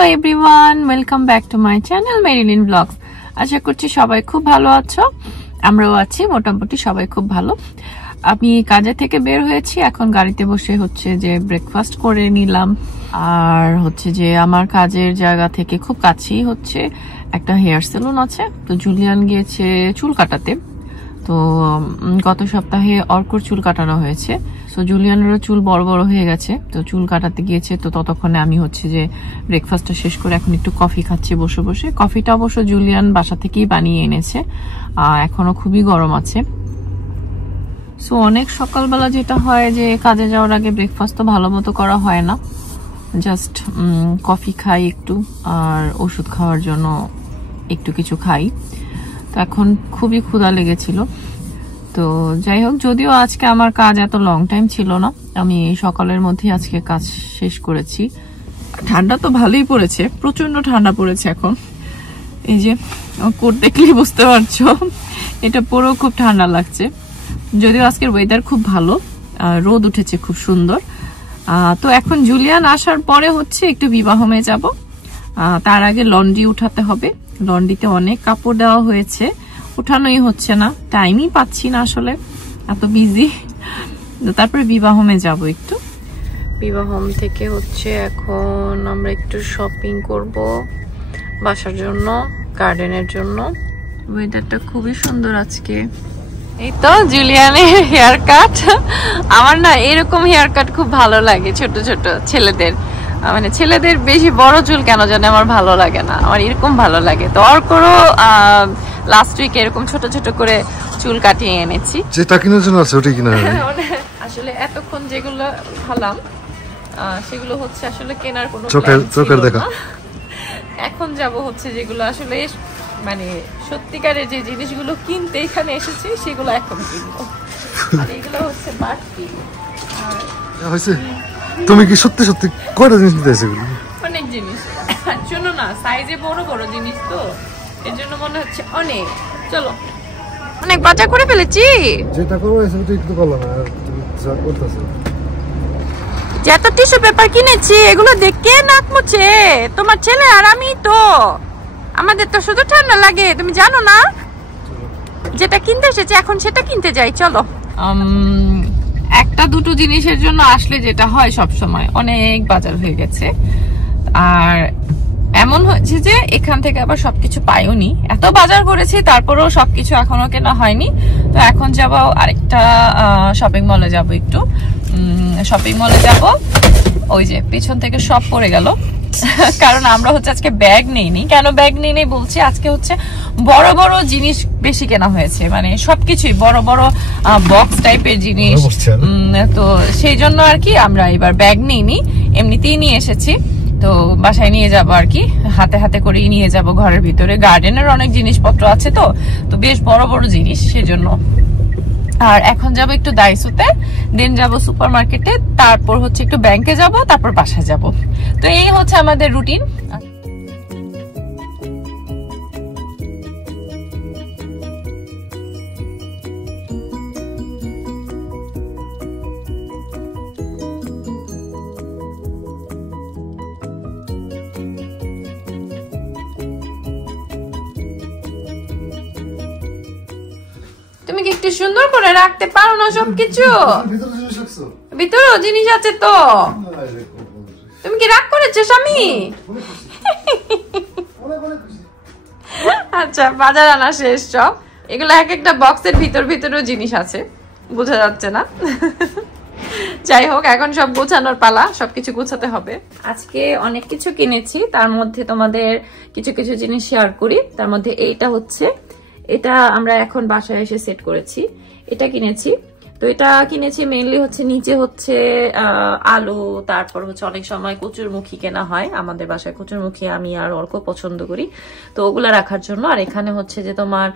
Hello everyone, welcome back to my channel Marilyn blogs. আশা করছি সবাই খুব ভালো আছো, আমরাও আছি মোটামুটি সবাই খুব ভালো। আমি কাজে থেকে বের হয়েছি, এখন গাড়িতে বসে হচ্ছে যে ব্রেকফাস্ট করে নিলাম। আর হচ্ছে যে আমার কাজের জায়গা থেকে খুব কাছেই হচ্ছে একটা হেয়ার সেলুন আছে, তো জুলিয়ান গিয়েছে চুল কাটাতে। তো গত সপ্তাহে অর্কর চুল কাটানো হয়েছে, তো জুলিয়ানেরও চুল বড় বড় হয়ে গেছে, তো চুল কাটাতে গিয়েছে। তো ততক্ষণে আমি হচ্ছে যে ব্রেকফাস্টটা শেষ করে এখন একটু কফি খাচ্ছি বসে বসে। কফিটা অবশ্য জুলিয়ান বাসা থেকেই বানিয়ে এনেছে, এখনো খুবই গরম আছে। সো অনেক সকালবেলা যেটা হয় যে কাজে যাওয়ার আগে ব্রেকফাস্ট তো ভালো মতো করা হয় না, জাস্ট কফি খাই একটু, আর ওষুধ খাওয়ার জন্য একটু কিছু খাই। তো এখন খুবই ক্ষুধা লেগেছিল। তো যাই হোক, যদিও আজকে আমার কাজ এত লং টাইম ছিল না, আমি সকালের মধ্যে আজকে কাজ শেষ করেছি। ঠান্ডা তো ভালোই পড়েছে, প্রচন্ড ঠান্ডা পড়েছে এখন। এই যে কোট দেখলেই বুঝতে পারছো, এটা পরেও খুব ঠান্ডা লাগছে। যদিও আজকের ওয়েদার খুব ভালো, রোদ উঠেছে খুব সুন্দর। তো এখন জুলিয়ান আসার পরে হচ্ছে একটু বিবাহমে যাব, তার আগে লন্ড্রি উঠাতে হবে। লন্ড্রিতে অনেক কাপড় দেওয়া হয়েছে, উঠানোই হচ্ছে না, টাইমই পাচ্ছি না আসলে, এত বিজি। তারপরে বিবাহমে যাব একটু। বিবাহম থেকে হচ্ছে এখন আমরা একটু শপিং করব বাসার জন্য, গার্ডেনের জন্য। ওয়েদারটা খুবই সুন্দর আজকে। এই তো জুলিয়ানের হেয়ার কাট। আমার না এরকম হেয়ার কাট খুব ভালো লাগে, ছোট ছোট ছেলেদের, মানে ছেলেদের বেশি বড় চুল কেন জানে আমার ভালো লাগে না, আমার এরকম ভালো লাগে। তো আর কোনো লাস্ট উইক এরকম ছোট ছোট করে চুল কাটিয়ে এনেছি। যেটা কিনার জন্য আছে ওটা কিনা আসলে এতক্ষণ যেগুলো ভালাম সেগুলো হচ্ছে আসলে কেনার কোনো চোখের দেখা। এখন যাব হচ্ছে যেগুলো আসলে মানে সত্যিকারের যে জিনিসগুলো কিনতে এখানে এসেছি সেগুলো এখন কিনবো। আর এগুলো হচ্ছে বাড়তি। হয়েছে তুমি কি সত্যি সত্যি কয়টা জিনিস নিতে এসেছো? অনেক জিনিস, শোনো না, সাইজে বড় বড় জিনিস তো এর জন্য মনে হচ্ছে অনেক। চলো, অনেক বাজার করে ফেলেছি। যেটা করো সেটা একটু বলো না, তুমি যা করতেছো। যত টিস্যু পেপার কিনেছি এগুলো দেখে নাক মুছে তোমার ছেলে আর আমি। তো আমাদের তো শুধু ঠান্ডা লাগে, তুমি জানো না। যেটা কিনতে এসেছে এখন সেটা কিনতে যাই, চলো। একটা দুটো জিনিসের জন্য আসলে যেটা হয় সব সময় অনেক বাজার হয়ে গেছে। আর এমন হয়েছে যে এখান থেকে আবার সবকিছু পাইওনি, এত বাজার করেছি তারপরেও সবকিছু এখনো কেনা হয়নি। তো এখন যাব আরেকটা শপিং মলে যাব, একটু শপিং মলে যাব। ওই যে পেছন থেকে সব পড়ে গেল, কারণ আমরা হচ্ছে আজকে ব্যাগ নেইনি। কেন ব্যাগ নেই বলছি, আজকে হচ্ছে বড় বড় জিনিস বেশি কেনা হয়েছে, মানে সবকিছুই বড় বড় বক্স টাইপের জিনিস। তো সেই জন্য আর কি আমরা এবার ব্যাগ নেইনি, এমনিতেই নিয়ে এসেছি। তো বাসায় নিয়ে যাব আর কি, হাতে হাতে করেই নিয়ে যাব ঘরের ভিতরে। গার্ডেনের অনেক জিনিসপত্র আছে, তো বেশ বড় বড় জিনিস সেজন্য। আর এখন যাব একটু দাইসোতে, দেন যাব সুপার মার্কেটে, তারপর হচ্ছে একটু ব্যাংকে যাব, তারপর বাসায় যাব। তো এই হচ্ছে আমাদের রুটিন। তুমি কি একটু সুন্দর করে রাখতে পারো না সবকিছু? ভিতরেও জিনিস আছে তো, তুমি কি রাগ করেছো স্বামী? আচ্ছা, বাজার আনা শেষ সব। এগুলো এক একটা বক্সের ভিতরেও জিনিস আছে, বোঝা যাচ্ছে না। যাই হোক, এখন সব গোছানোর পালা, সবকিছু গোছাতে হবে। আজকে অনেক কিছু কিনেছি, তার মধ্যে তোমাদের কিছু কিছু জিনিস শেয়ার করি। তার মধ্যে এইটা হচ্ছে, এটা আমরা এখন বাসায় এসে সেট করেছি, এটা কিনেছি। তো এটা কিনেছি মেইনলি হচ্ছে নিচে হচ্ছে আলু, তারপর হচ্ছে অনেক সময় কচুরমুখী কেনা হয়, আমাদের বাসায় কচুরমুখী আমি আর অর্ক পছন্দ করি, তো ওগুলা রাখার জন্য। আর এখানে হচ্ছে যে তোমার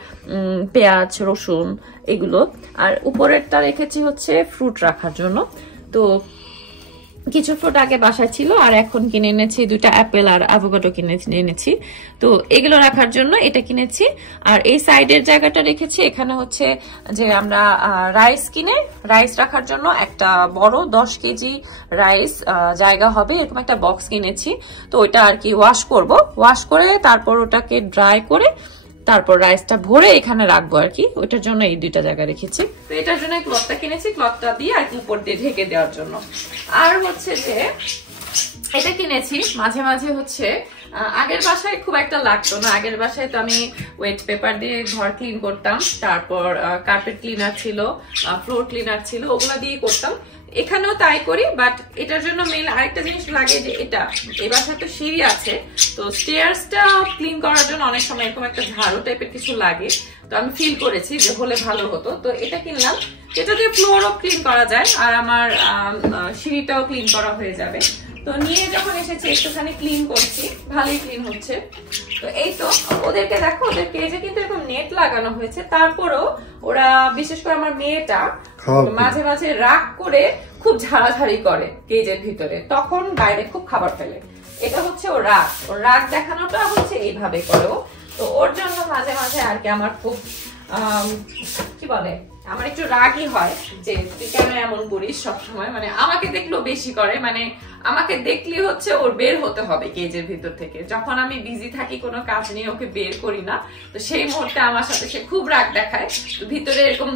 পেঁয়াজ, রসুন এগুলো। আর উপরেরটা রেখেছি হচ্ছে ফ্রুট রাখার জন্য। তো কিছু ফ্রুট আগে বাসায় ছিল, আর এখন কিনে এনেছি 2টা অ্যাপেল আর অ্যাভোকাডো কিনে এনেছি। তো এগুলো রাখার জন্য এটা কিনেছি। আর এই সাইডের জায়গাটা রেখেছি, এখানে হচ্ছে যে আমরা রাইস রাখার জন্য একটা বড় 10 কেজি রাইস জায়গা হবে এরকম একটা বক্স কিনেছি। তো ওইটা আর কি ওয়াশ করে তারপর ওটাকে ড্রাই করে তারপর রাইসটা ভরে এখানে রাখবো আর কি। ওইটার জন্য এই 2টা জায়গা রেখেছি। তো এটার জন্য ক্লথটা কিনেছি, ক্লথটা দিয়ে আর কি উপর দিয়ে ঢেকে দেওয়ার জন্য। আর হচ্ছে যে এটা কিনেছি মাঝে মাঝে হচ্ছে আগের বাসায় খুব একটা লাগতো না। আগের বাসায় তো আমি ওয়েট পেপার দিয়ে ঘর ক্লিন করতাম, তারপর কার্পেট ক্লিনার ছিল, ফ্লোর ক্লিনার ছিল, ওগুলো দিয়ে করতাম। এখানেও তাই করি, বাট এটার জন্য মেইন আরেকটা জিনিস লাগে যে এই বাসায় তো সিঁড়ি আছে, তো স্টেয়ারসটা ক্লিন করার জন্য অনেক সময় এরকম একটা ঝাড়ু টাইপের কিছু লাগে। তো আমি ফিল করেছি যে হলে ভালো হতো, তো এটা কিনলাম। এটা দিয়ে ফ্লোরও ক্লিন করা যায় আর আমার সিঁড়িটাও ক্লিন করা হয়ে যাবে। তো নিয়ে যখন এসেছি একটুখানি ক্লিন করছি, ভালোই ক্লিন হচ্ছে। তো এই তো ওদেরকে দেখো, ওদের কেজে কিন্তু এরকম নেট লাগানো হয়েছে, তারপরেও ওরা বিশেষ করে আমার মেয়েটা মাঝে মাঝে রাগ করে খুব ঝাড়াঝাড়ি করে কেজের ভিতরে, তখন বাইরে খুব খাবার ফেলে। এটা হচ্ছে ওর রাগ দেখানোটা হচ্ছে এইভাবে করে। তো ওর জন্য মাঝে মাঝে আর কি আমার খুব কি বলে, আমার একটু রাগই হয় যে তুই কেন এমন করিস সবসময়। মানে আমাকে দেখলেও বেশি করে, মানে আমাকে দেখলে হচ্ছে ওর বের হতে হবে কেজের ভিতর থেকে। যখন আমি বিজি থাকি কোনো কাজ নিয়ে ওকে বের করি না, তো সেই মুহূর্তে আমার সাথে সে খুব রাগ দেখায়। তো ভিতরে এরকম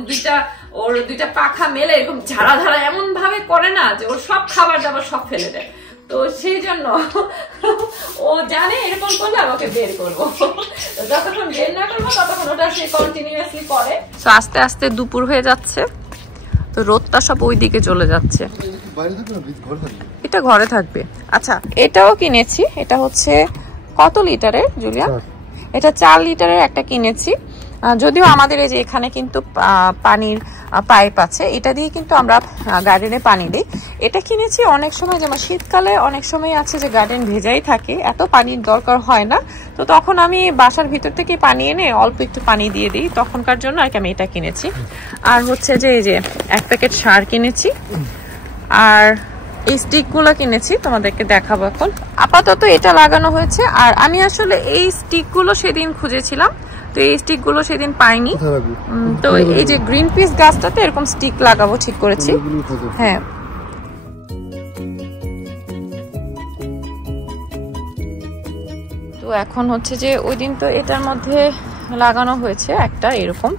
ওর দুইটা পাখা মেলে এরকম ঝাড়া এমন ভাবে করে না যে ওর সব খাবার দাবার সব ফেলে দেয়। তো সেই জন্য ও জানে এরকম করলে আমাকে বের করবো, যতক্ষণ বের না করবো ততক্ষণ ওটা সে কন্টিনিউয়াসলি করে। তো আস্তে আস্তে দুপুর হয়ে যাচ্ছে, তো রোদটা সব ওই দিকে চলে যাচ্ছে। এটা ঘরে থাকবে। আচ্ছা, এটাও কিনেছি। এটা হচ্ছে কত লিটারের জুলিয়া? এটা 4 লিটারের একটা কিনেছি। যদিও আমাদের এই যে এখানে কিন্তু পানির পাইপ আছে, এটা দিয়ে কিন্তু আমরা গার্ডেনে পানি দিই। এটা কিনেছি অনেক সময়, যেমন শীতকালে অনেক সময় আছে যে গার্ডেন ভেজাই থাকে, এত পানির দরকার হয় না, তো তখন আমি বাসার ভিতর থেকে পানি এনে অল্প একটু পানি দিয়ে দিই, তখনকার জন্য আর কি আমি এটা কিনেছি। আর হচ্ছে যে এই যে 1 প্যাকেট সার কিনেছি, আর এই স্টিকগুলো কিনেছি, তোমাদেরকে দেখাবো এখন। আপাতত এটা লাগানো হয়েছে। আর আমি আসলে এই স্টিকগুলো সেদিন খুঁজেছিলাম, তো এই স্টিকগুলো সেদিন পাইনি। তো এই যে গ্রিন পিস গাছটাতে এরকম স্টিক লাগাবো ঠিক করেছি। হ্যাঁ, তো এখন হচ্ছে যে ওই দিন তো এটার মধ্যে লাগানো হয়েছে একটা এরকম।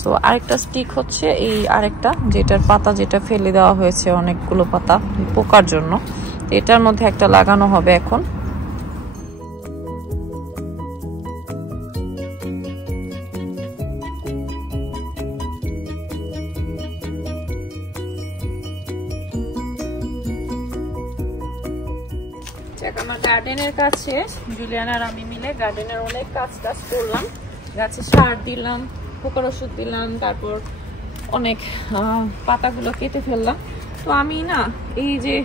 সো আরেকটা স্টিক হচ্ছে এই আরেকটা, যেটার পাতা যেটা ফেলে দেওয়া হয়েছে অনেকগুলো পাতা পোকার জন্য, এটার মধ্যে একটা লাগানো হবে এখন। আমার গার্ডেনের কাছে জুলিয়ান আর আমি মিলে গার্ডেনের অনেক কাজ করলাম। গাছে সার দিলাম, পোকার ওষুধ দিলাম, তারপর অনেক পাতাগুলো কেটে ফেললাম। তো আমি না এই যে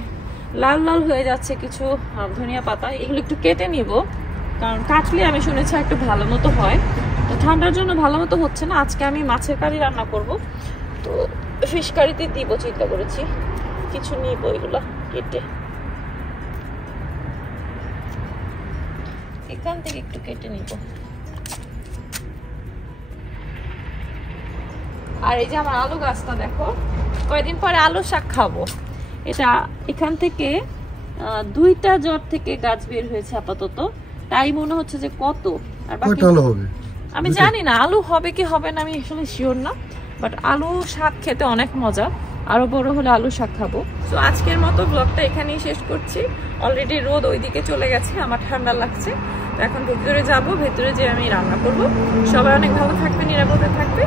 লাল লাল হয়ে যাচ্ছে কিছু ধনিয়া পাতা, এগুলো একটু কেটে নিব, কারণ কাটলে আমি শুনেছি একটু ভালো মতো হয়। তো ঠান্ডার জন্য ভালো মতো হচ্ছে না। আজকে আমি মাছের কারি রান্না করব, তো ফিশ কারিতে দিব চিন্তা করেছি। কিছু নিব এগুলো কেটে, এখান থেকে একটু কেটে নিব। আর এই যে আমার আলু গাছটা দেখো, কয়েকদিন পরে আলু শাক খাবো। এটা এখান থেকে 2টা জট থেকে গাছ বের হয়েছে আপাতত, তাই মনে হচ্ছে যে কত। আর বাকি আমি জানি না আলু হবে কি হবে না, আমি আসলে শিওর না, বাট আলু শাক খেতে অনেক মজা। আরো বড় হলে আলু শাক খাবো। তো আজকের মতো ব্লগটা এখানেই শেষ করছি। অলরেডি রোদ ওইদিকে চলে গেছে, আমার ঠান্ডা লাগছে। তো এখন ভেতরে যাব, ভেতরে যে আমি রান্না করব। সবাই অনেক ভালো থাকবে, নিরাপদে থাকবে।